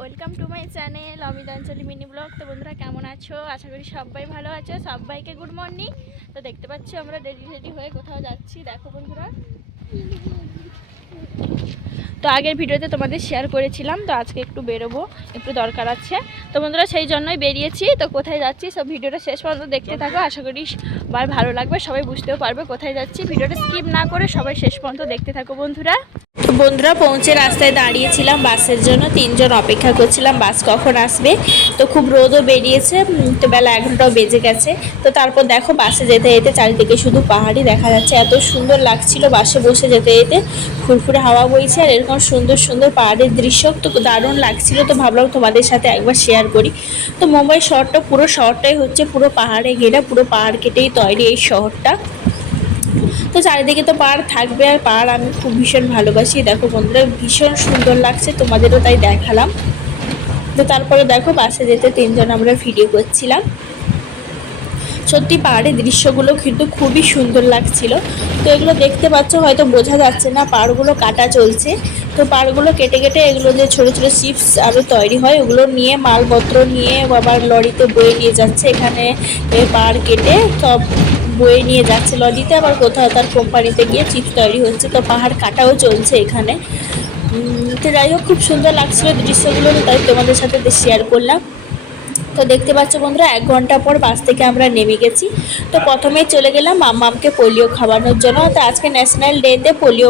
Welcome to my channel Amitanjali mini blog. তো বন্ধুরা কেমন আছো? আশা করি সবাই ভালো আছো। সবাইকে গুড মর্নিং। তো দেখতে পাচ্ছি আমরা রেডি হয়ে কোথাও যাচ্ছি। দেখো বন্ধুরা, তো আগের ভিডিওতে তোমাদের শেয়ার করেছিলাম, তো আজকে একটু বেরোবো, একটু দরকার আছে। তো বন্ধুরা সেই জন্যই বেরিয়েছি। তো কোথায় যাচ্ছি সব ভিডিওটা শেষ পর্যন্ত দেখতে থাকো, আশা করি সবার ভালো লাগবে, সবাই বুঝতেও পারবে কোথায় যাচ্ছি। ভিডিওটা স্কিপ না করে সবাই শেষ পর্যন্ত দেখতে থাকো বন্ধুরা। বন্ধুরা পৌঁছে রাস্তায় দাঁড়িয়েছিলাম বাসের জন্য, 3 জন অপেক্ষা করছিলাম বাস কখন আসবে। তো খুব রোদও বেরিয়েছে, তো বেলা 11টাও বেজে গেছে। তো তারপর দেখো বাসে যেতে যেতে চারিদিকে শুধু পাহাড়ই দেখা যাচ্ছে। এত সুন্দর লাগছিল বাসে বসে যেতে যেতে, ফুরফুরে হাওয়া বইছে আর এরকম সুন্দর সুন্দর পাহাড়ের দৃশ্য তো দারুণ লাগছিল। তো ভাবলাম তোমাদের সাথে একবার শেয়ার করি। তো মুম্বাই শহরটা, পুরো শহরটাই হচ্ছে পুরো পাহাড়ে ঘেরা, পুরো পাহাড় কেটেই তৈরি এই শহরটা। তো চারিদিকে তো পাহাড় থাকবে, আর পাহাড় আমি খুব ভীষণ ভালোবাসি। দেখো বন্ধুরা ভীষণ সুন্দর লাগছে, তোমাদেরও তাই দেখালাম। তো তারপরে দেখো বাসে যেতে 3 জন আমরা ভিডিও করছিলাম। সত্যি পাহাড়ের দৃশ্যগুলো কিন্তু খুবই সুন্দর লাগছিল। তো এগুলো দেখতে পাচ্ছ, হয়তো বোঝা যাচ্ছে না, পাহাড়গুলো কাটা চলছে। তো পাহাড়গুলো কেটে কেটে এগুলো যে ছোট ছোট চিপস আরও তৈরি হয়, ওগুলো নিয়ে মালপত্র নিয়ে আবার লরিতে বয়ে নিয়ে যাচ্ছে। এখানে পাহাড় কেটে সব বয়ে নিয়ে যাচ্ছে লরিতে, আবার কোথাও তার কোম্পানিতে গিয়ে চিপস তৈরি হচ্ছে। তো পাহাড় কাটাও চলছে এখানে। তো যাই হোক, খুব সুন্দর লাগছিল দৃশ্যগুলো, তাই তোমাদের সাথে শেয়ার করলাম। তো দেখতে পাচ্ছ বন্ধুরা 1 ঘন্টা পর বাস থেকে আমরা নেমে গেছি। তো প্রথমেই চলে গেলাম মাম্মামকে পোলিও খাওয়ানোর জন্য। তো আজকে ন্যাশনাল ডেতে পোলিও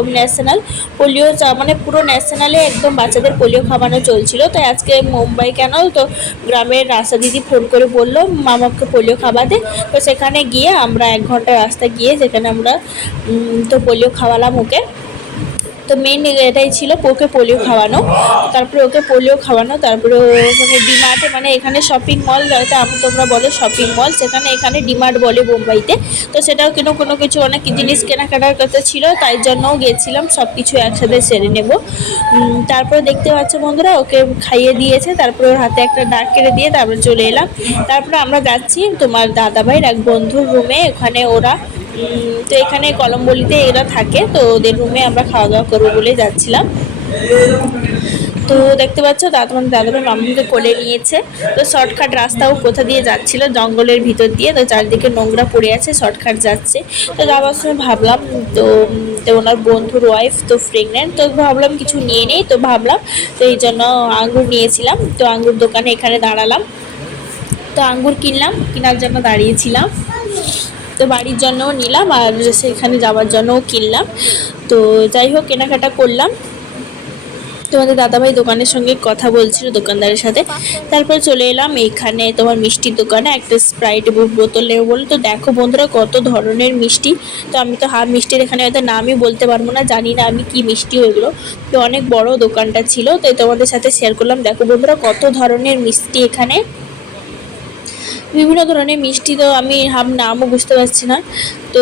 মানে পুরো ন্যাশনালে একদম বাচ্চাদের পোলিও খাওয়ানো চলছিল। তাই আজকে মুম্বাই কেন, তো গ্রামের রাস্তা দিদি ফোন করে বললো মামাকে পোলিও খাওয়াতে। তো সেখানে গিয়ে আমরা 1 ঘন্টা রাস্তা গিয়ে যেখানে আমরা তো পোলিও খাওয়ালাম ওকে। তো মেন এটাই ছিল ওকে পোলিও খাওয়ানো। তারপরে ওকে পোলিও খাওয়ানো, তারপরে মানে ডিমার্টে, মানে এখানে শপিং মল, যেটা তোমরা বলো শপিং মল, সেখানে এখানে ডিমার্ট বলে মুম্বাইতে। তো সেটাও কোনো কিছু অনেক জিনিস কেনাকাটার কথা ছিল, তাই জন্যও গিয়েছিলাম, সব কিছু একসাথে সেরে নেব। তারপরে দেখতে পাচ্ছ বন্ধুরা ওকে খাইয়ে দিয়েছে, তারপরে ওর হাতে একটা ডাক কেটে দিয়ে তারপরে চলে এলাম। তারপরে আমরা যাচ্ছি তোমার দাদাভাইয়ের এক বন্ধুর রুমে, ওখানে ওরা তো এখানে কলম্বলিতে এরা থাকে, তো ওদের রুমে আমরা খাওয়া দাওয়া করবো বলে যাচ্ছিলাম। তো দেখতে পাচ্ছ দাদাভাই মামুকে কোলে নিয়েছে। তো শর্টকাট রাস্তাও কোথা দিয়ে যাচ্ছিল, জঙ্গলের ভিতর দিয়ে। তো চারিদিকে নোংরা পড়ে আছে, শর্টকাট যাচ্ছে। তো যাওয়ার সময় ভাবলাম, তো ওনার বন্ধুর ওয়াইফ তো প্রেগনেন্ট, তো ভাবলাম কিছু নিয়ে নেই। তো ভাবলাম, তো এই জন্য আঙ্গুর নিয়েছিলাম। তো আঙ্গুর দোকানে এখানে দাঁড়ালাম, তো আঙ্গুর কিনলাম, কেনার জন্য দাঁড়িয়েছিলাম। তো বাড়ির জন্যও নিলাম আর সেখানে যাওয়ার জন্যও কিনলাম। তো যাই হোক কেনাকাটা করলাম। তোমাদের দাদাভাই দোকানের সঙ্গে কথা বলছিল দোকানদারের সাথে। তারপরে চলে এলাম এখানে তোমার মিষ্টির দোকানে, একটা স্প্রাইট বোতল নেবো বলে। তো দেখো বন্ধুরা কত ধরনের মিষ্টি। তো আমি তো মিষ্টির এখানে হয়তো নামই বলতে পারবো না, জানি না আমি কি মিষ্টি ওইগুলো। তো অনেক বড় দোকানটা ছিল, তাই তোমাদের সাথে শেয়ার করলাম। দেখো বন্ধুরা কত ধরনের মিষ্টি এখানে, বিভিন্ন ধরনের মিষ্টি। তো আমি নামও বুঝতে পারছি না। তো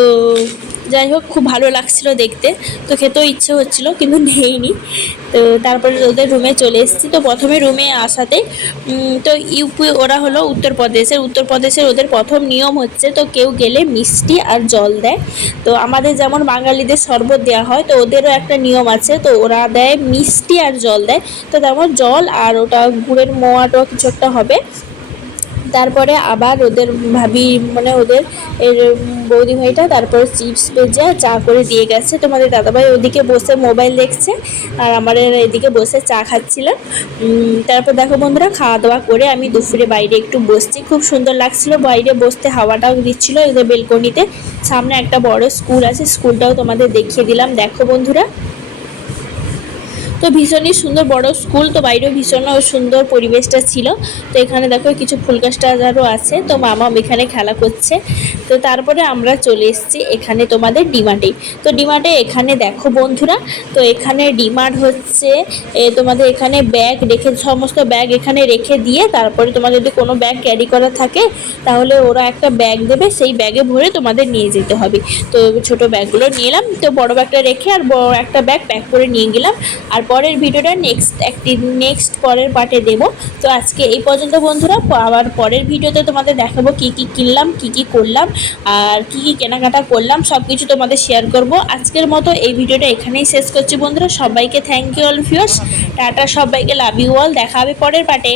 যাই হোক খুব ভালো লাগছিল দেখতে, তো খেতেও ইচ্ছে হচ্ছিল কিন্তু নেইনি। তো তারপরে ওদের রুমে চলে এসেছি। তো প্রথমে রুমে আসাতে তো ইউপি ওরা হলো উত্তরপ্রদেশের ওদের প্রথম নিয়ম হচ্ছে, তো কেউ গেলে মিষ্টি আর জল দেয়। তো আমাদের যেমন বাঙালিদের শরবত দেওয়া হয়, তো ওদেরও একটা নিয়ম আছে, তো ওরা দেয় মিষ্টি আর জল দেয়। তো তেমন জল আর ওটা গুড়ের মোয়াটা কিছু একটা হবে। তারপরে আবার ওদের ভাবি, মানে ওদের বৌদি ভাইটা তারপর চিপস ভেজে চা করে দিয়ে গেছে। তোমাদের দাদাভাই ওদিকে বসে মোবাইল দেখছে আর আমার এদিকে বসে চা খাচ্ছিলাম। তারপর দেখো বন্ধুরা খাওয়া দাওয়া করে আমি দুপুরে বাইরে একটু বসছি, খুব সুন্দর লাগছিল বাইরে বসতে, হাওয়াটাও দিচ্ছিলো এদের বেলকনিতে। সামনে একটা বড় স্কুল আছে, স্কুলটাও তোমাদের দেখিয়ে দিলাম। দেখো বন্ধুরা তো ভীষণই সুন্দর বড় স্কুল, তো বাইরেও ভীষণ সুন্দর পরিবেশটা ছিল। তো এখানে দেখো কিছু ফুল গাছ টাছারও আছে, তো মামা এখানে খেলা করছে। তো তারপরে আমরা চলে এসেছি এখানে তোমাদের ডিমার্টে। তো ডিমার্টে এখানে দেখো বন্ধুরা, তো এখানে ডিমার্ট হচ্ছে তোমাদের এখানে ব্যাগ রেখে, সমস্ত ব্যাগ এখানে রেখে দিয়ে তারপরে তোমাদের যদি কোনো ব্যাগ ক্যারি করা থাকে তাহলে ওরা একটা ব্যাগ দেবে, সেই ব্যাগে ভরে তোমাদের নিয়ে যেতে হবে। তো ছোট ব্যাগগুলো নিয়ে এলাম, তো বড় ব্যাগটা রেখে আর বড় একটা ব্যাগ প্যাক করে নিয়ে গেলাম। আর পরের ভিডিওটা নেক্সট পরের পার্টে দেবো। তো আজকে এই পর্যন্ত বন্ধুরা, আবার পরের ভিডিওতে তোমাদের দেখাবো কি কি কিনলাম, কি কি করলাম, আর কি কি কেনাকাটা করলাম, সব কিছু তোমাদের শেয়ার করব। আজকের মতো এই ভিডিওটা এখানেই শেষ করছি বন্ধুরা। সবাইকে thank you all viewers, tata, সবাইকে লাভ ইউ অল। দেখা হবে পরের পার্টে।